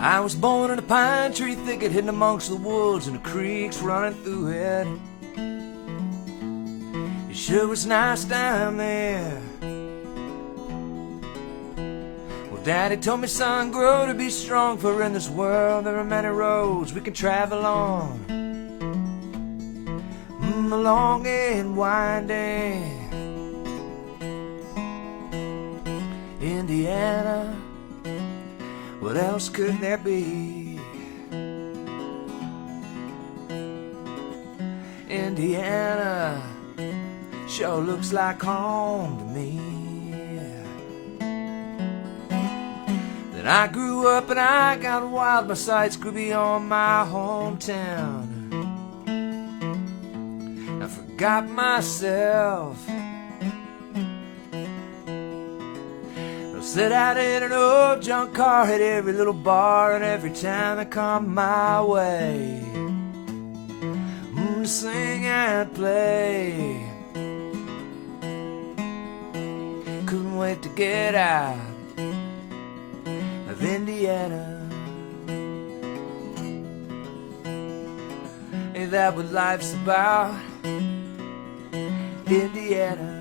I was born in a pine tree thicket hidden amongst the woods and the creeks running through it. It sure was nice down there. Well, Daddy told me, son, grow to be strong, for in this world there are many roads we can travel on. Long and winding. Indiana, what else could there be? Indiana sure looks like home to me. Then I grew up and I got wild, my sights grew beyond my hometown. I forgot myself. I'll sit out in an old junk car, hit every little bar and every town that come my way, to sing and play. Couldn't wait to get out of Indiana. Ain't that what life's about? Indiana.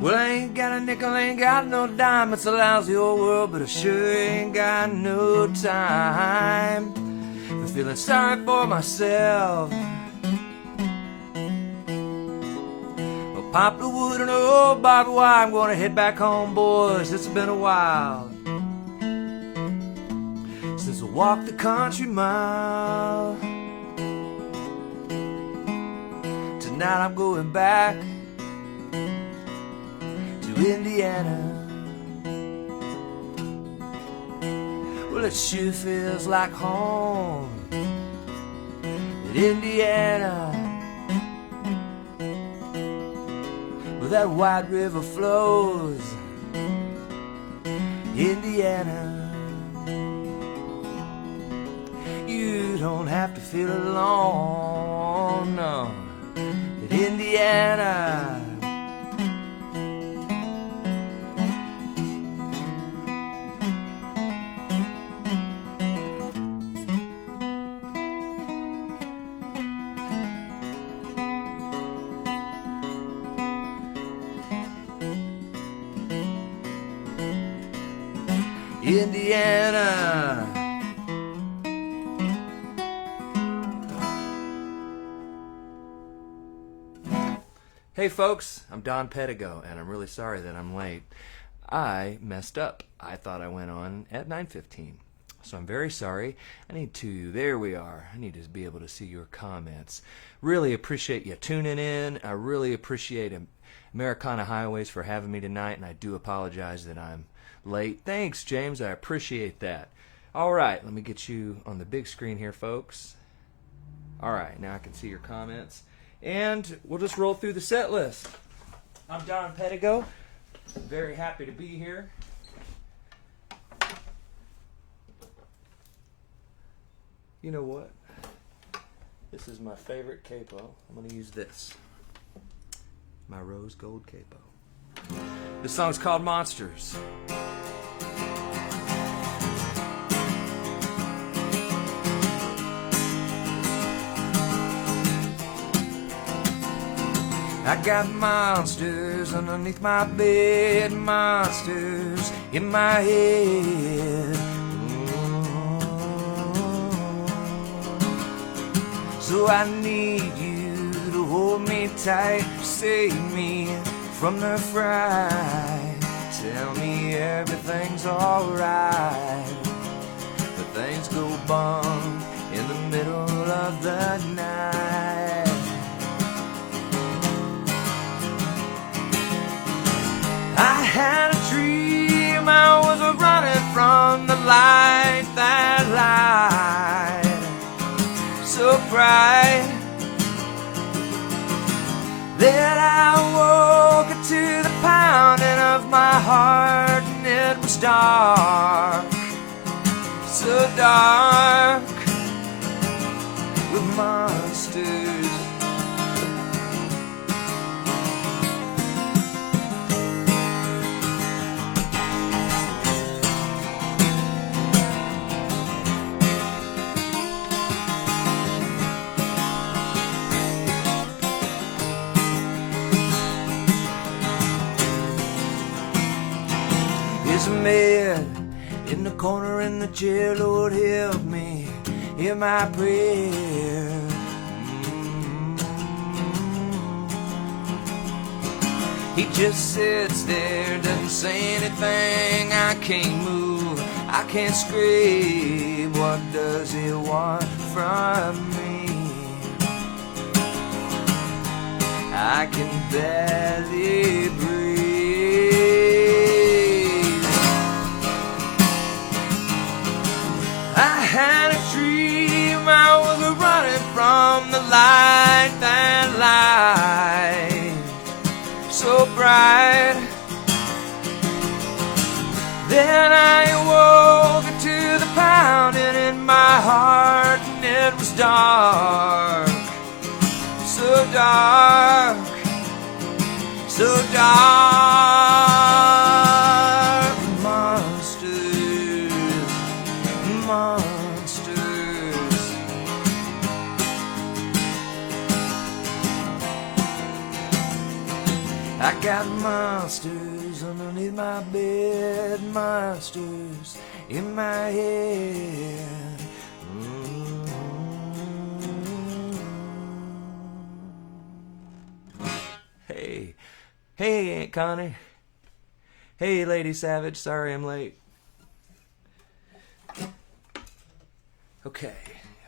Well, I ain't got a nickel, ain't got no dime. It's a lousy old world, but I sure ain't got no time for feeling sorry for myself. Well, pop the wood and old barbed wire, I'm gonna head back home, boys. It's been a while since I walked the country mile. Tonight I'm going back Indiana. Well, it sure feels like home in Indiana, where that wide river flows. Indiana, you don't have to feel alone, no. In Indiana, Indiana. Hey folks, I'm Don Pedigo, and I'm really sorry that I'm late. I messed up. I thought I went on at 9:15. So I'm very sorry. There we are. I need to be able to see your comments. Really appreciate you tuning in. I really appreciate Americana Highways for having me tonight, and I do apologize that I'm late. Thanks, James. I appreciate that. All right, let me get you on the big screen here, folks. All right, now I can see your comments, and we'll just roll through the set list. I'm Don Pedigo. Very happy to be here. You know what? This is my favorite capo. I'm going to use this. My rose gold capo. This song's called Monsters. I got monsters underneath my bed, monsters in my head. So I need you to hold me tight, save me from the fright. Tell me everything's alright, but things go bump in the middle of the night. I had a dream I was running from the light that light. was dark, so dark, with monsters. There's a man in the corner in the chair, Lord help me, hear my prayer. He just sits there, doesn't say anything. I can't move, I can't scream. What does he want from me? I can barely breathe. I had a dream, I was running from the light, that light so bright. Then I awoke to the pounding in my heart, and it was dark, so dark, so dark. Monsters, monsters. I got monsters underneath my bed, monsters in my head. Hey, hey, Aunt Connie. Hey, Lady Savage, sorry I'm late. Okay,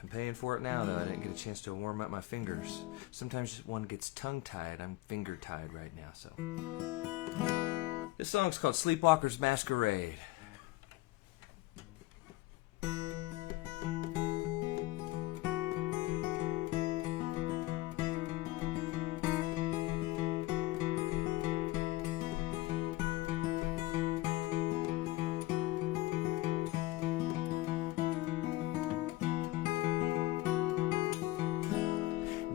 I'm paying for it now, though. I didn't get a chance to warm up my fingers. Sometimes one gets tongue-tied. I'm finger-tied right now, so. This song's called Sleepwalker's Masquerade.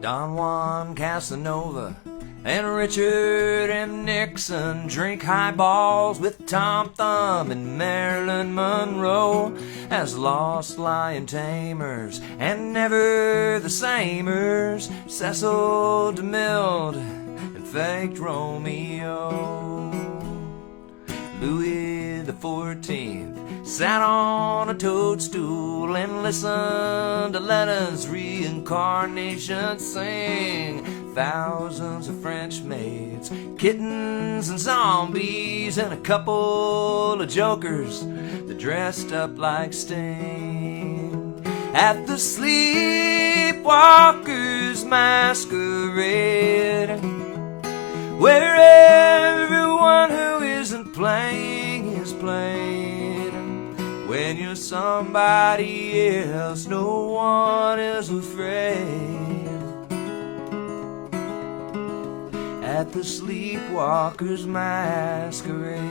Don Juan Casanova and Richard M. Nixon drink highballs with Tom Thumb and Marilyn Monroe as lost lion tamers and never the samers, Cecil DeMille and faked Romeo. Louis the 14th sat on a toadstool and listened to Lennon's reincarnation sing. Thousands of French maids, kittens and zombies, and a couple of jokers that dressed up like Sting at the Sleepwalker's Masquerade, where everyone who isn't playing is playing. When you're somebody else, no one is afraid. At the Sleepwalker's Masquerade.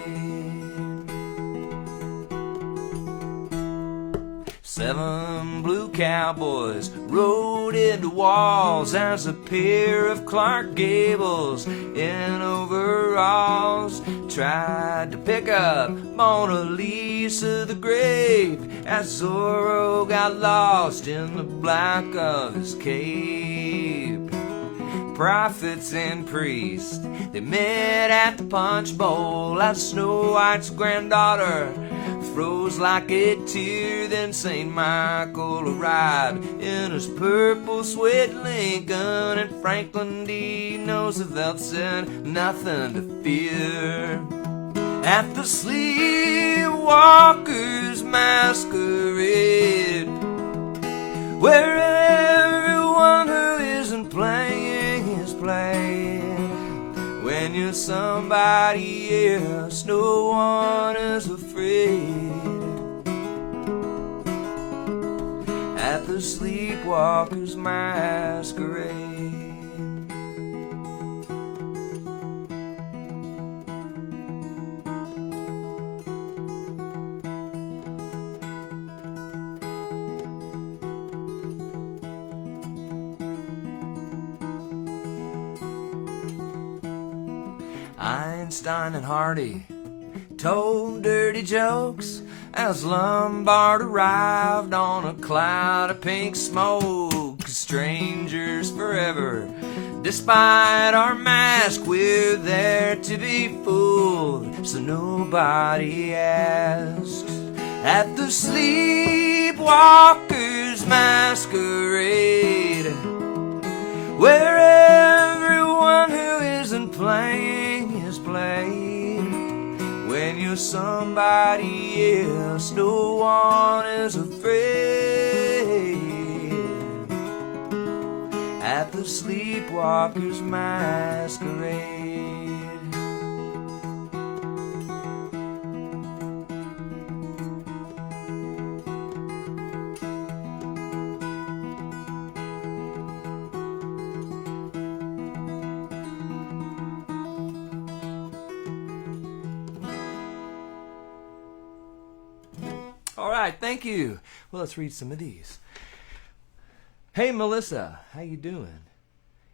7 blue cowboys rode into walls as a pair of Clark Gables in overalls tried to pick up Mona Lisa the grave as Zorro got lost in the black of his cape. Prophets and priests, they met at the punch bowl as Snow White's granddaughter froze like a tear. Then St. Michael arrived in his purple suede Lincoln, and Franklin D. Roosevelt said nothing to fear. At the Sleepwalker's Masquerade, where everyone who isn't playing is playing. When you're somebody else, no one is afraid. At the Sleepwalker's Masquerade. Einstein and Hardy told dirty jokes as Lombard arrived on a cloud of pink smoke. Strangers forever, despite our mask, we're there to be fooled, so nobody asks. At the Sleepwalkers Masquerade, where everyone who isn't playing is played. When you're somebody else, no one is afraid. At the Sleepwalkers Masquerade. All right, thank you. Well, let's read some of these. Hey, Melissa, how you doing?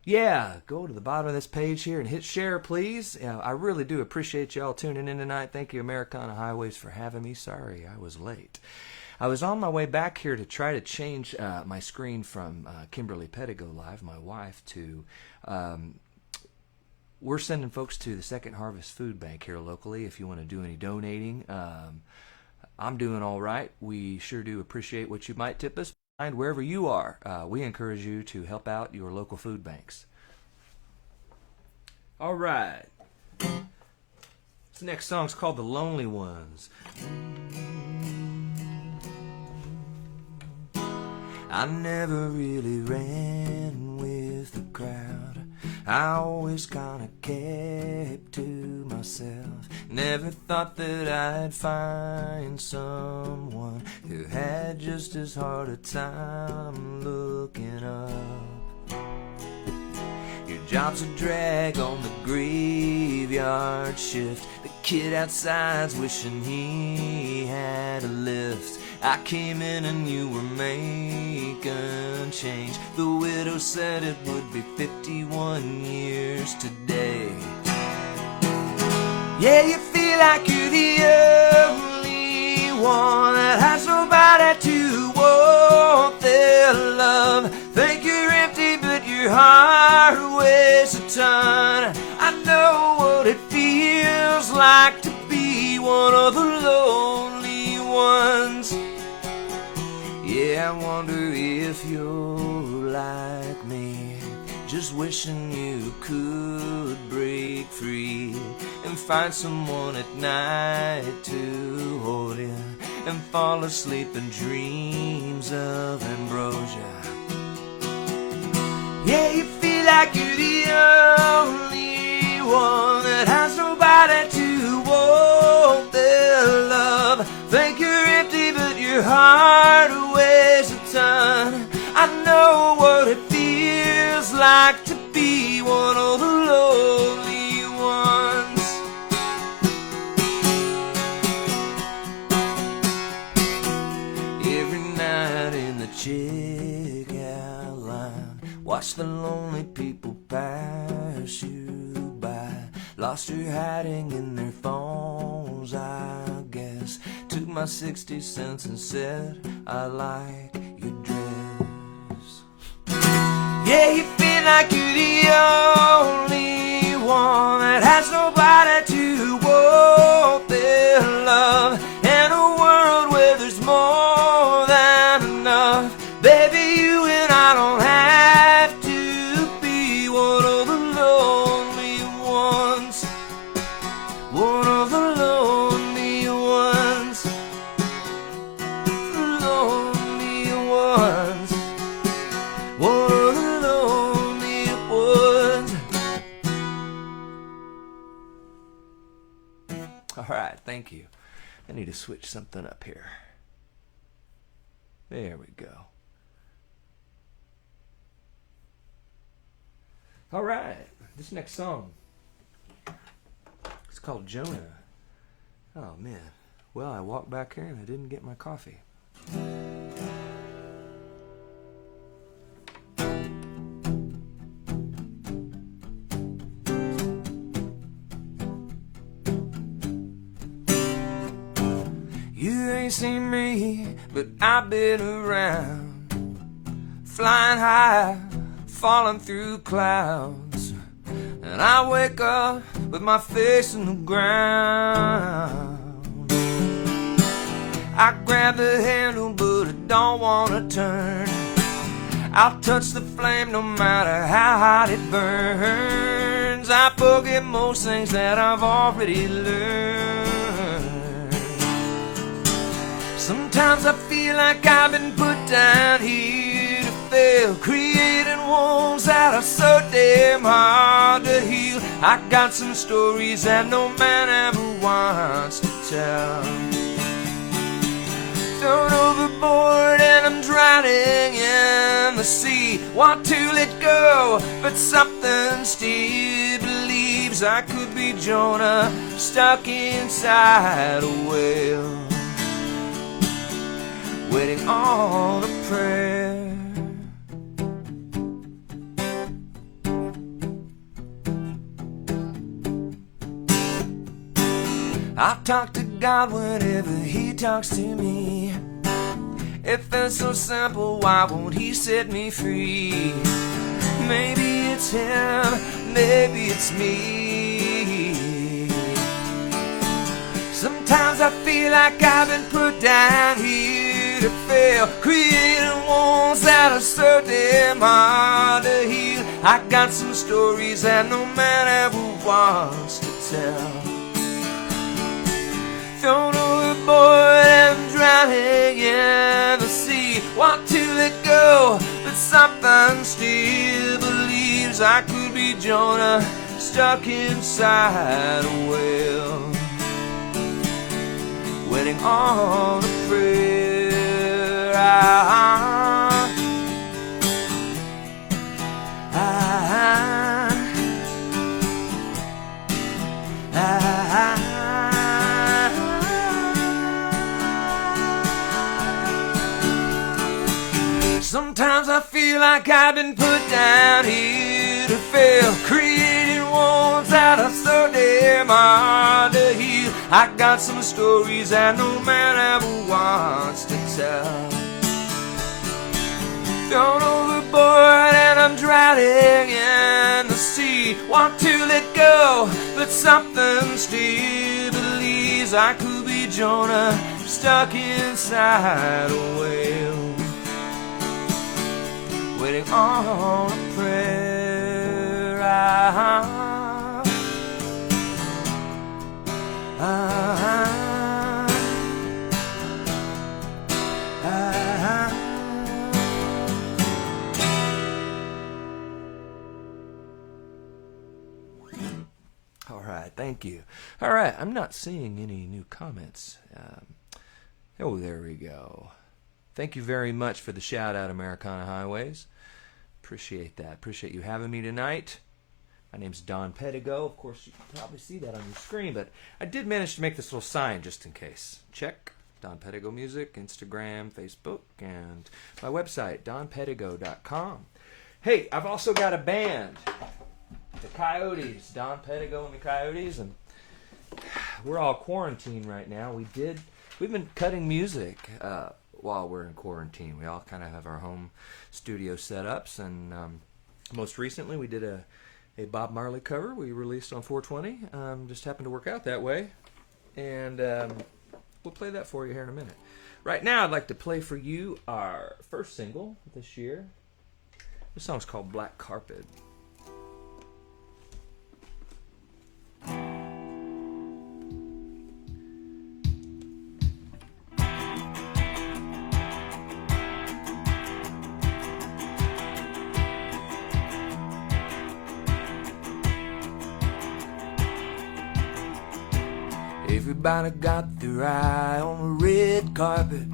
Yeah, go to the bottom of this page here and hit share, please. I really do appreciate y'all tuning in tonight. Thank you, Americana Highways, for having me. Sorry I was late. I was on my way back here to try to change my screen from Kimberly Pedigo Live, my wife, to... we're sending folks to the Second Harvest Food Bank here locally if you want to do any donating. I'm doing all right. We sure do appreciate what you might tip us. And wherever you are, we encourage you to help out your local food banks. All right. This next song's called The Lonely Ones. I never really ran with the crowd. I always kinda kept to myself. Never thought that I'd find someone who had just as hard a time looking up. Your job's a drag on the graveyard shift. The kid outside's wishing he had a lift. I came in and you were making change. The widow said it would be 51 years today. Yeah, you feel like you're the only one that has nobody to want their love. Think you're empty, but your heart weighs a ton. I know what it feels like to be one of the lonely ones. Yeah, I wonder if you're like me, just wishing you could break free and find someone at night to hold you and fall asleep in dreams of ambrosia. Yeah, you feel like you're the only one that has nobody to want their love. Think you're empty, but your heart weighs a ton. I know what it feels like to be one of the lonely ones. Every night in the checkout line, watch the lonely people pass you by. Lost her hiding in their phones, I guess. Took my 60 cents and said, I like your dress. Yeah, you feel like you're the only one that has nobody to want their love. In a world where there's more than enough, baby, you and I don't have to be one of the lonely ones. One of the lonely ones. Lonely ones. One of the lonely ones. All right, thank you. I need to switch something up here. There we go. All right, this next song, it's called Jonah. Oh man, well, I walked back here and I didn't get my coffee. ain't seen me, but I've been around, flying high, falling through clouds, and I wake up with my face in the ground. I grab the handle, but I don't wanna turn. I'll touch the flame no matter how hot it burns. I forget most things that I've already learned. Sometimes I feel like I've been put down here to fail, creating wounds that are so damn hard to heal. I got some stories that no man ever wants to tell. Thrown overboard and I'm drowning in the sea. Want to let go, but something still believes I could be Jonah, stuck inside a whale, waiting on a prayer. I talk to God whenever He talks to me. If it's so simple, why won't He set me free? Maybe it's Him, maybe it's me. Sometimes I feel like I've been put down here to fail, creating wounds that are so damn hard to heal. I got some stories that no man ever wants to tell. Thrown overboard and I'm drowning in the sea. Want to let go, but something still believes I could be Jonah, stuck inside a whale, waiting on a prayer. Sometimes I feel like I've been put down here to fail, creating wounds that are so damn hard to heal. I got some stories that no man ever wants to tell. Thrown overboard and I'm drowning in the sea. Want to let go, but something still believes I could be Jonah, stuck inside a whale, waiting on a prayer. All right, thank you. All right, I'm not seeing any new comments. Oh, there we go. Thank you very much for the shout out, Americana Highways. Appreciate that. Appreciate you having me tonight. My name's Don Pedigo. Of course, you can probably see that on your screen, but I did manage to make this little sign just in case. Check Don Pedigo Music, Instagram, Facebook, and my website, donpedigo.com. Hey, I've also got a band, the Coyotes, Don Pedigo and the Coyotes, and we're all quarantined right now. We've been cutting music while we're in quarantine. We all kind of have our home studio setups, and most recently we did a Bob Marley cover we released on 420. Just happened to work out that way, and we'll play that for you here in a minute. Right now I'd like to play for you our first single this year. This song's called Black Carpet. Everybody got their eye on the red carpet.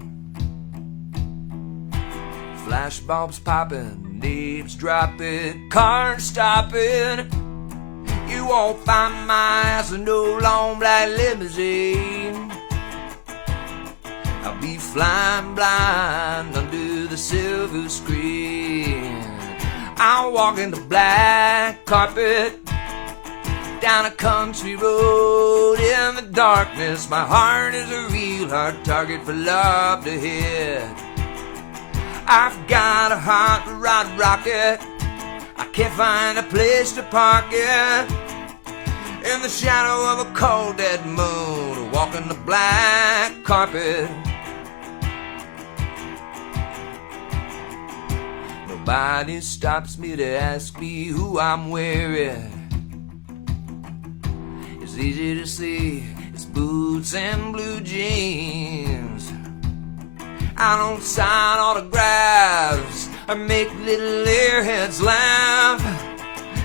Flashbulbs popping, names dropping, cars stopping. You won't find my ass in no long black limousine. I'll be flying blind under the silver screen. I'll walk in the black carpet down a country road in the darkness, my heart is a real hard target for love to hit. I've got a hot rod rocket, I can't find a place to park it. In the shadow of a cold dead moon, walking the black carpet. Nobody stops me to ask me who I'm wearing. It's easy to see, it's boots and blue jeans. I don't sign autographs or make little airheads laugh.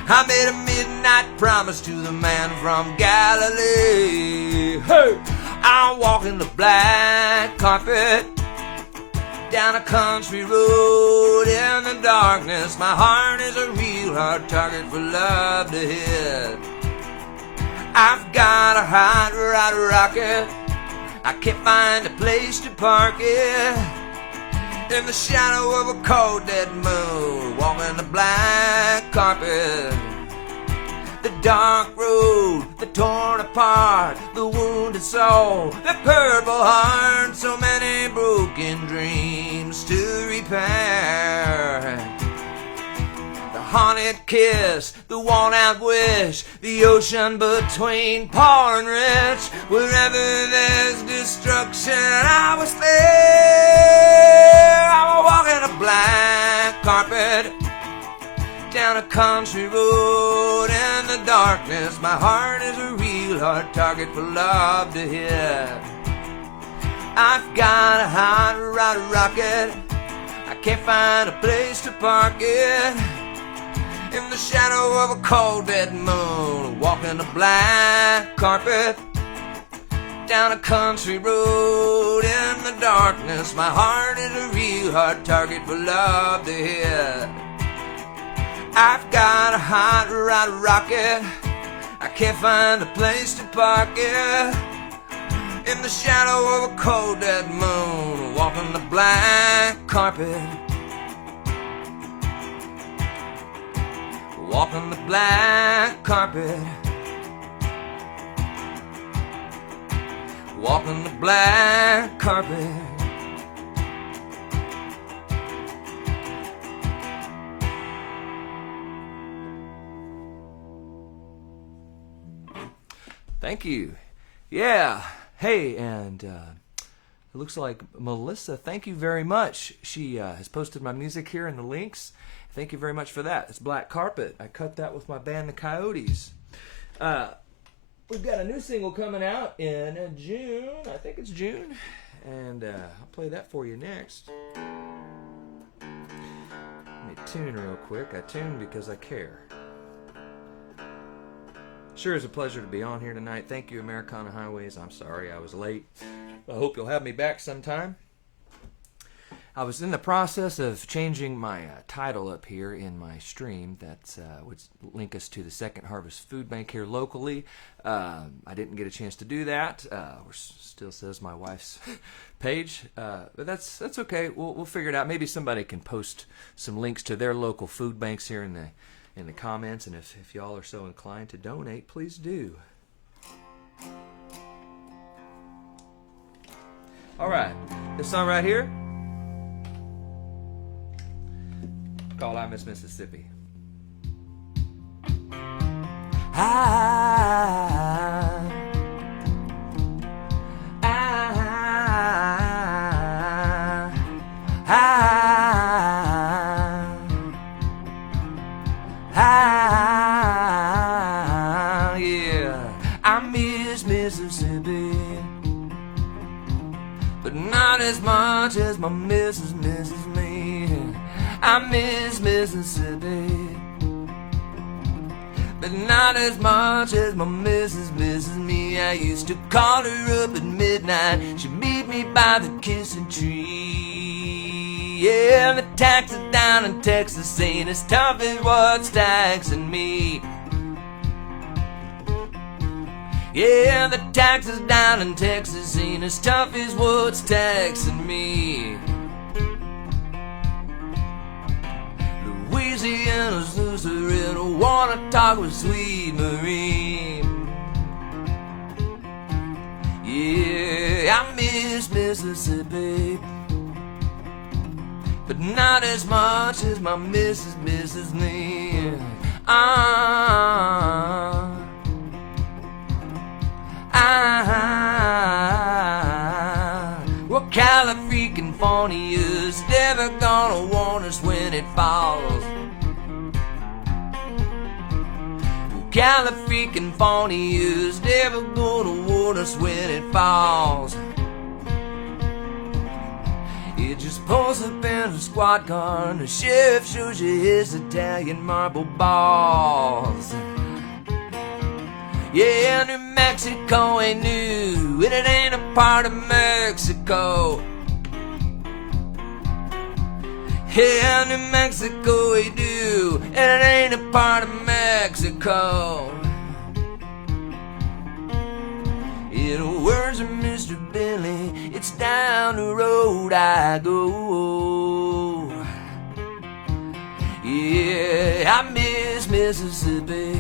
I made a midnight promise to the man from Galilee. Hey! I'm walking the black carpet down a country road in the darkness. My heart is a real hard target for love to hit. I've got a hot rod rocket, I can't find a place to park it. In the shadow of a cold dead moon, walking the black carpet. The dark road, the torn apart, the wounded soul, the purple heart, so many broken dreams to repair. The haunted kiss, the worn-out wish, the ocean between poor and rich. Wherever there's destruction, I was there. I'm walking a black carpet down a country road in the darkness. My heart is a real hard target for love to hit. I've got a hot rod rocket, I can't find a place to park it. In the shadow of a cold dead moon, walking a black carpet down a country road in the darkness. My heart is a real hard target for love to hit. I've got a hot rod rocket, I can't find a place to park it. In the shadow of a cold dead moon, walking the black carpet. Walking the black carpet. Walking the black carpet. Thank you. Yeah. Hey, and it looks like Melissa, thank you very much. She has posted my music here in the links. Thank you very much for that. It's Black Carpet. I cut that with my band, the Coyotes. We've got a new single coming out in June. I think it's June. And I'll play that for you next. Let me tune real quick. I tune because I care. Sure is a pleasure to be on here tonight. Thank you, Americana Highways. I'm sorry I was late. I hope you'll have me back sometime. I was in the process of changing my title up here in my stream that would link us to the Second Harvest Food Bank here locally. I didn't get a chance to do that. Still says my wife's page, but that's okay. We'll figure it out. Maybe somebody can post some links to their local food banks here in the comments, and if y'all are so inclined to donate, please do. All right, this song right here, called I Miss Mississippi. Yeah, I miss Mississippi, but not as much as my missus misses me. I miss Mississippi, but not as much as my missus misses me. I used to call her up at midnight, she'd meet me by the kissing tree. Yeah, the taxes down in Texas ain't as tough as what's taxing me. Yeah, the taxes down in Texas ain't as tough as what's taxing me. Louisiana's looser, and I wanna talk with Sweet Marie. I miss Mississippi, but not as much as my missus misses me. Well, California's never gonna warn us when it falls. California's never gonna warn us when it falls. It just pulls up in a squad car and the sheriff shows you his Italian marble balls. Yeah, New Mexico ain't new, and it ain't a part of Mexico. Yeah, New Mexico ain't new, and it ain't a part of Mexico. In the words of Mr. Billy, it's down the road I go. Yeah, I miss Mississippi,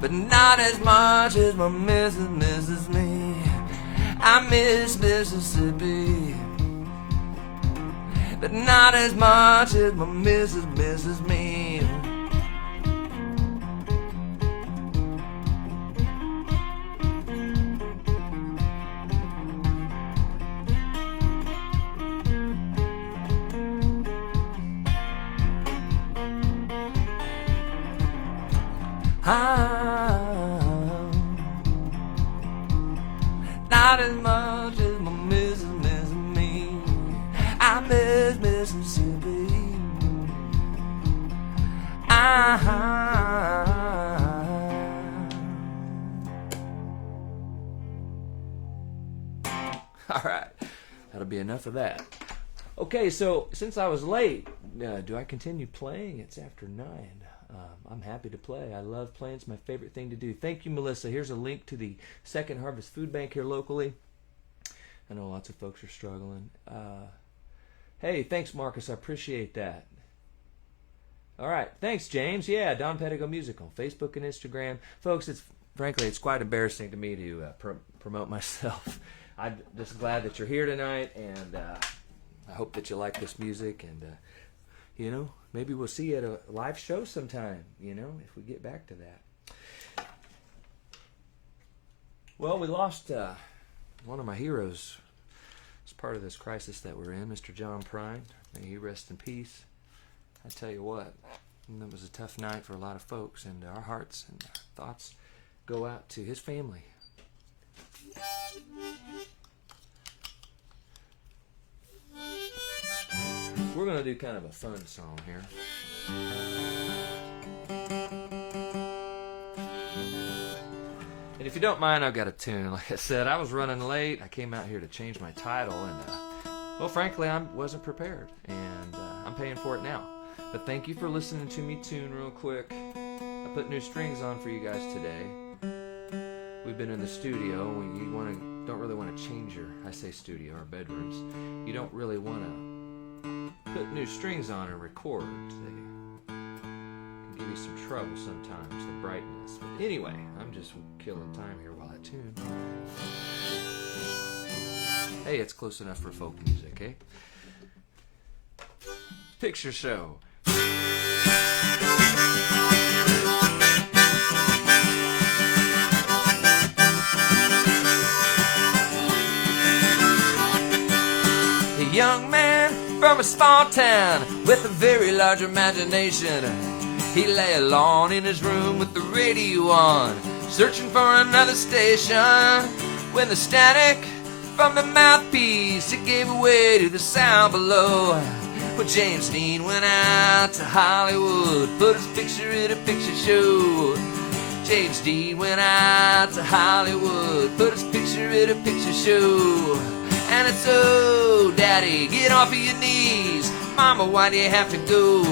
but not as much as my missus misses me. I miss Mississippi, but not as much as my missus misses me. Not as much as my missus misses me. I miss Mississippi. All right, that'll be enough of that. Okay, so since I was late, do I continue playing? It's after 9. I'm happy to play. I love playing. It's my favorite thing to do. Thank you, Melissa. Here's a link to the Second Harvest Food Bank here locally. I know lots of folks are struggling. Hey, thanks, Marcus. I appreciate that. All right. Thanks, James. Yeah, Don Pedigo Music on Facebook and Instagram. Folks, frankly, it's quite embarrassing to me to promote myself. I'm just glad that you're here tonight, and I hope that you like this music, and maybe we'll see you at a live show sometime, if we get back to that. Well, we lost one of my heroes as part of this crisis that we're in, Mr. John Prine. May he rest in peace. I tell you what, it was a tough night for a lot of folks, and our hearts and our thoughts go out to his family. We're going to do kind of a fun song here. And if you don't mind, I've got a tune. Like I said, I was running late. I came out here to change my title, and well, frankly, I wasn't prepared, and I'm paying for it now. But thank you for listening to me tune real quick. I put new strings on for you guys today. We've been in the studio. Don't really want to change I say studio, our bedrooms. You don't really want to put new strings on and record. They can give you some trouble sometimes, the brightness. But anyway, I'm just killing time here while I tune. Hey, it's close enough for folk music, eh? Picture show. A young man from a small town with a very large imagination. He lay alone in his room with the radio on, searching for another station, when the static from the mouthpiece, it gave way to the sound below. Well, James Dean went out to Hollywood, put his picture in a picture show. James Dean went out to Hollywood, put his picture in a picture show. And it's, oh, Daddy, get off of your knees. Mama, why do you have to go?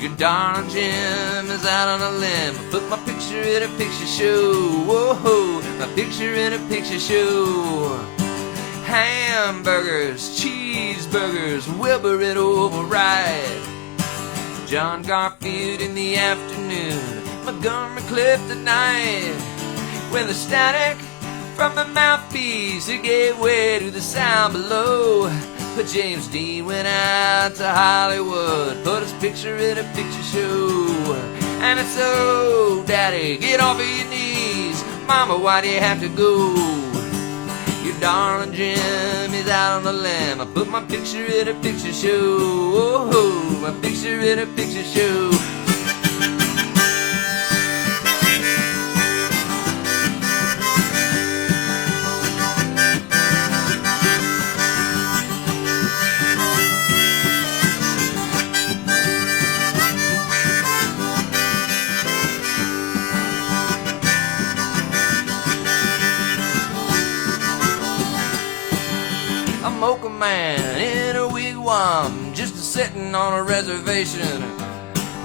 Your darling Jim is out on a limb. Put my picture in a picture show. Whoa, my picture in a picture show. Hamburgers, cheeseburgers, Wilbur it over right. John Garfield in the afternoon, Montgomery Clift at night. When the static from the mouthpiece, a gateway to the sound below. But James Dean went out to Hollywood, put his picture in a picture show. And it's so, Daddy, get off of your knees. Mama, why do you have to go? Your darling Jim is out on the limb. I put my picture in a picture show. Oh, my picture in a picture show. A mocha man in a wigwam, just sitting on a reservation,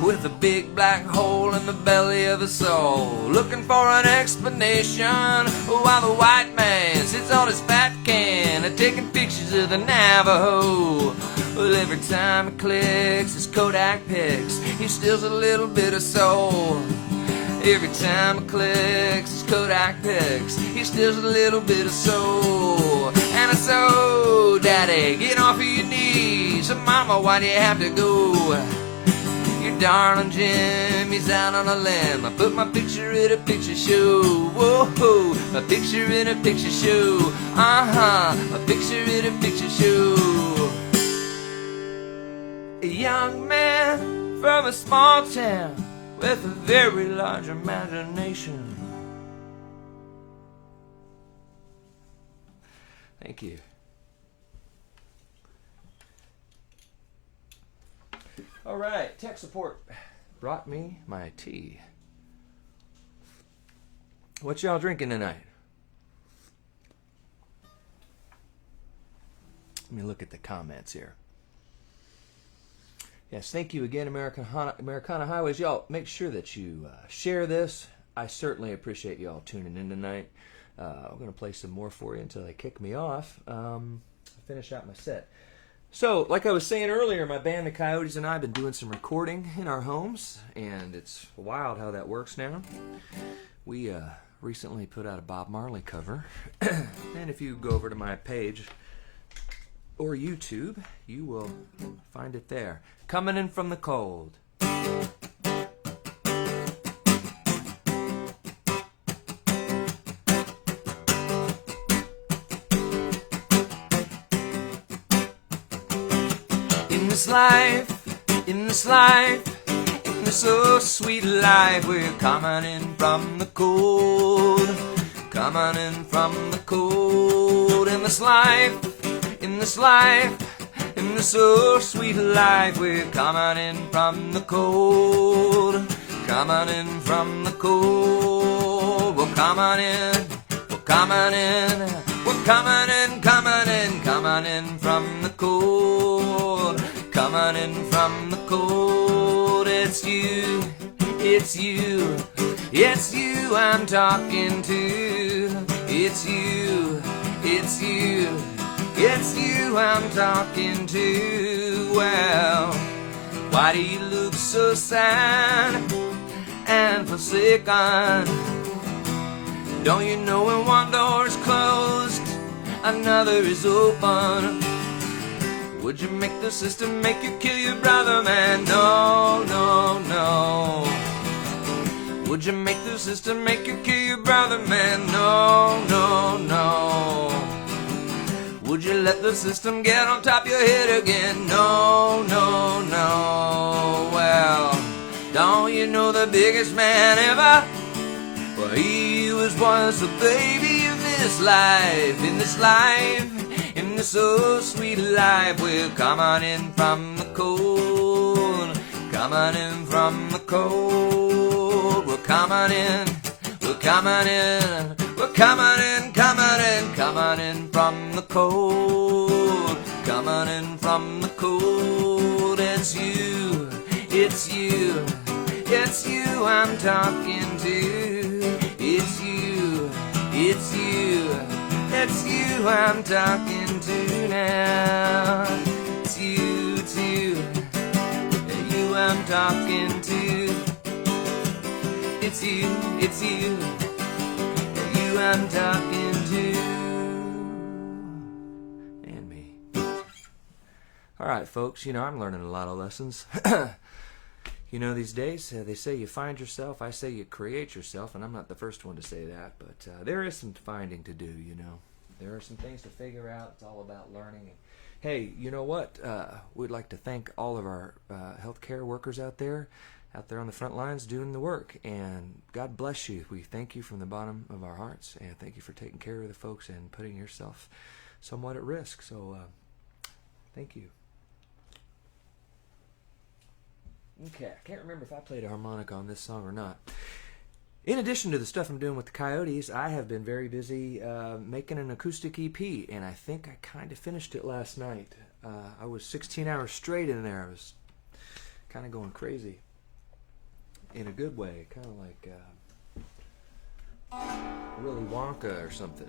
with a big black hole in the belly of his soul, looking for an explanation, while the white man sits on his fat can, taking pictures of the Navajo. Well, every time he clicks his Kodak pics, he steals a little bit of soul. Every time he clicks his Kodak pics, he steals a little bit of soul. And it's so, Daddy, get off of your knees. Mama, why do you have to go? Your darling Jim, he's out on a limb. I put my picture in a picture show. Whoa, my picture in a picture show. My picture in a picture show. A young man from a small town with a very large imagination. Thank you. All right, tech support brought me my tea. What y'all drinking tonight? Let me look at the comments here. Yes, thank you again, Americana Highways. Y'all, make sure that you share this. I certainly appreciate y'all tuning in tonight. I'm going to play some more for you until they kick me off. Finish out my set. So, like I was saying earlier, my band, the Coyotes, and I have been doing some recording in our homes, and it's wild how that works now. We recently put out a Bob Marley cover, and if you go over to my page or YouTube, you will find it there. Coming in from the cold. In this life, in this so sweet life, we're coming in from the cold, coming in from the cold. In this life, in this so sweet life, we're coming in from the cold, coming in from the cold. We're coming in, we're coming in, we're coming in, coming in, coming in from the cold, coming in from the cold. It's you, it's you, it's you I'm talking to. It's you, it's you, it's you I'm talking to. Well, why do you look so sad and forsaken? Don't you know when one door is closed, another is open? Would you make the system make you kill your brother, man? No, no, no. Would you make the system make you kill your brother, man? No, no, no. Would you let the system get on top of your head again? No, no, no. Well, don't you know the biggest man ever? Well, he was once a baby in this life, in this life, in this so sweet life. We're coming in from the cold, coming in from the cold. We're coming in, we're coming in, we're coming in, coming in, coming in from the cold, coming in from the cold. It's you, it's you, it's you I'm talking to. It's you, it's you, it's you I'm talking to now. It's you, you I'm talking to. It's you, you I'm talking to. All right, folks, I'm learning a lot of lessons. These days, they say you find yourself. I say you create yourself, and I'm not the first one to say that, but there is some finding to do, There are some things to figure out. It's all about learning. And, hey, you know what? We'd like to thank all of our healthcare workers out there on the front lines doing the work, and God bless you. We thank you from the bottom of our hearts, and thank you for taking care of the folks and putting yourself somewhat at risk. So, thank you. Okay, I can't remember if I played a harmonica on this song or not. In addition to the stuff I'm doing with the Coyotes, I have been very busy making an acoustic EP, and I think I kind of finished it last night. I was 16 hours straight in there. I was kind of going crazy in a good way, kind of like Willy Wonka or something.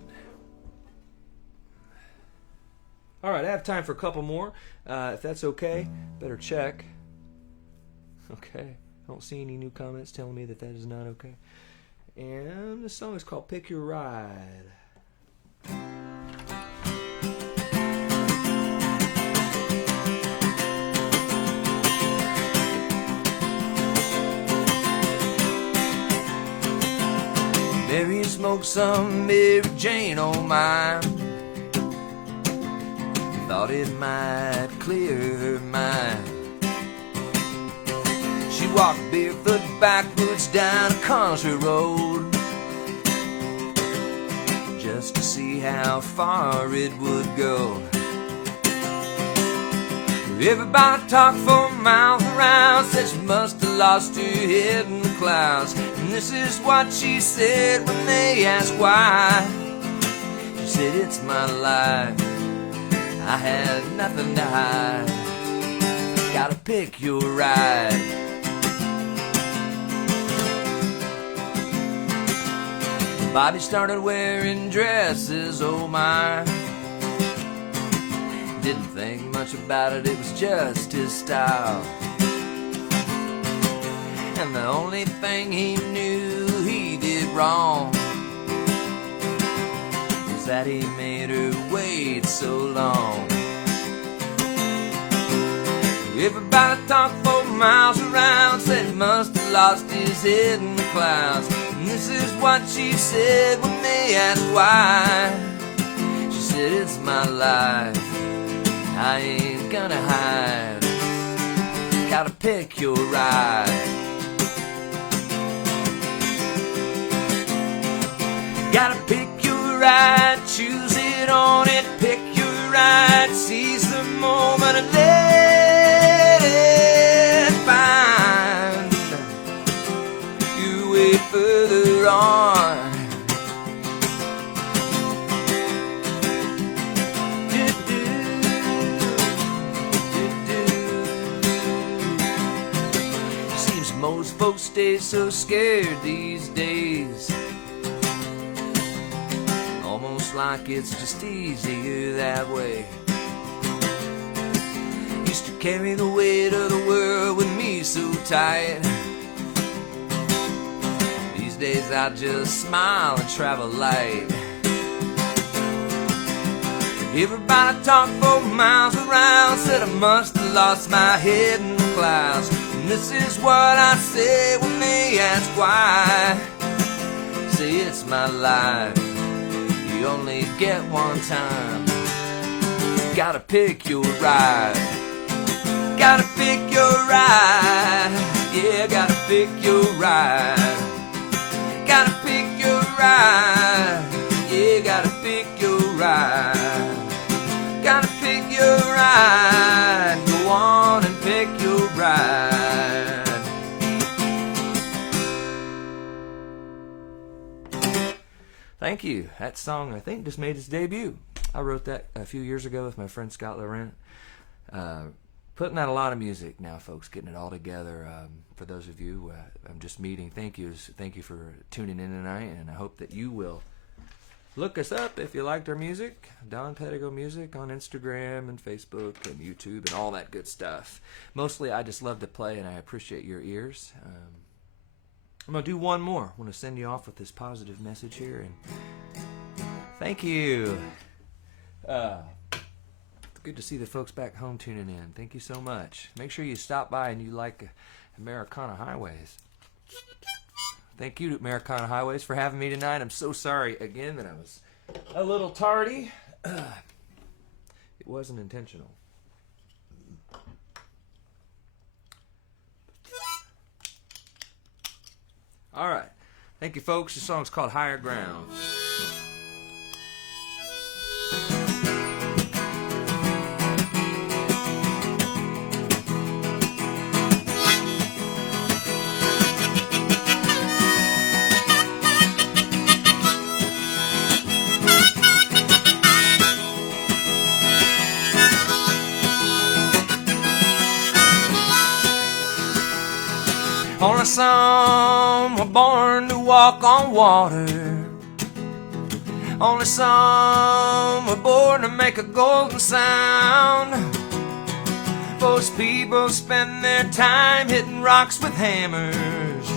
All right, I have time for a couple more. If that's okay, better check. Okay, I don't see any new comments telling me that is not okay. And the song is called Pick Your Ride. Mary smoked some Mary Jane on mine. Thought it might clear her mind. She walked barefoot backwards down a country road just to see how far it would go. Everybody talked for miles around, said she must have lost her head in the clouds. And this is what she said when they asked why. She said, it's my life, I had nothing to hide. Gotta pick your ride. Bobby started wearing dresses, oh my. Didn't think much about it, it was just his style. And the only thing he knew he did wrong was that he made her wait so long. Everybody talked for miles around, said he must have lost his head in the clouds. And this is what she said when they asked why. She said, it's my life, I ain't gonna hide. Gotta pick your ride. Gotta pick your ride, choose it on it, pick your ride, seize the moment and let it find your way further on. Seems most folks stay so scared these days, almost like it's just easier that way. Used to carry the weight of the world with me so tight. These days I just smile and travel light. Everybody talked for miles around, said I must have lost my head in the clouds. And this is what I say when they ask why. Say it's my life, you only get one time. Gotta pick your ride. Gotta pick your ride. Yeah, gotta pick your ride. Gotta pick your ride. Yeah, gotta pick your ride. Gotta pick your ride. Go on and pick your ride. Thank you. That song, I think, just made its debut. I wrote that a few years ago with my friend Scott Laurent. Putting out a lot of music now, folks, getting it all together. For those of you I'm just meeting, thank you for tuning in tonight, and I hope that you will look us up if you liked our music. Don Pedigo Music on Instagram and Facebook and YouTube and all that good stuff. Mostly, I just love to play, and I appreciate your ears. I'm going to do one more. I want to send you off with this positive message here. And thank you. Good to see the folks back home tuning in. Thank you so much. Make sure you stop by and you like Americana Highways. Thank you to Americana Highways for having me tonight. I'm so sorry again that I was a little tardy. It wasn't intentional. All right. Thank you, folks. The song's called Higher Ground. Only some were born to walk on water. Only some were born to make a golden sound. Most people spend their time hitting rocks with hammers,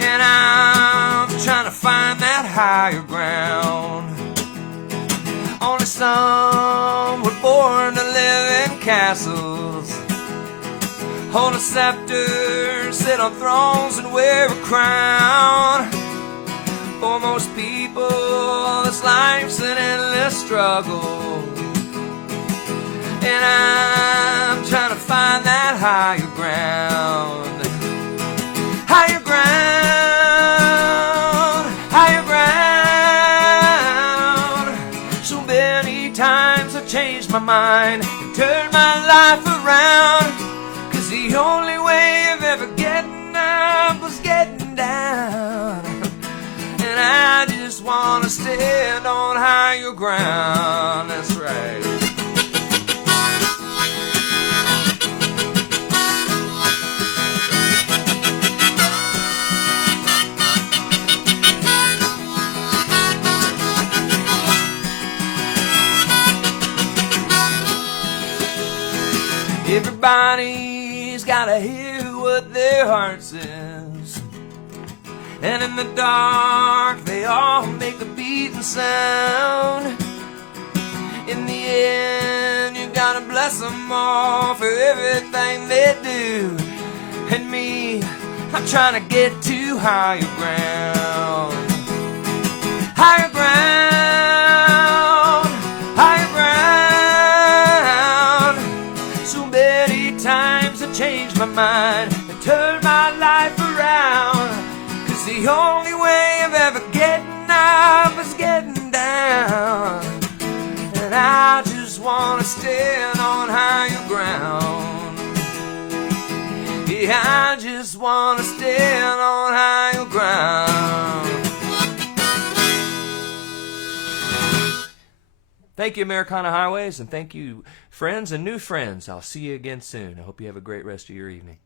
and I'm trying to find that higher ground. Only some were born to live in castles, hold a scepter, sit on thrones, and wear a crown. For most people, this life's an endless struggle, and I'm trying to find that higher ground. Higher ground, higher ground. So many times I've changed my mind and turned my life around. The only way of ever getting up was getting down, and I just want to stand on higher ground. That's right. Everybody's gotta hear what their heart says, and in the dark they all make a beating sound. In the end, you gotta bless them all for everything they do. And me, I'm trying to get to higher ground. Higher ground, higher ground. So many times I changed my mind and turned my life around. 'Cause the only way of ever getting up is getting down. And I just wanna stand on higher ground. Yeah, I just wanna stand on higher ground. Thank you, Americana Highways, and thank you, friends and new friends. I'll see you again soon. I hope you have a great rest of your evening.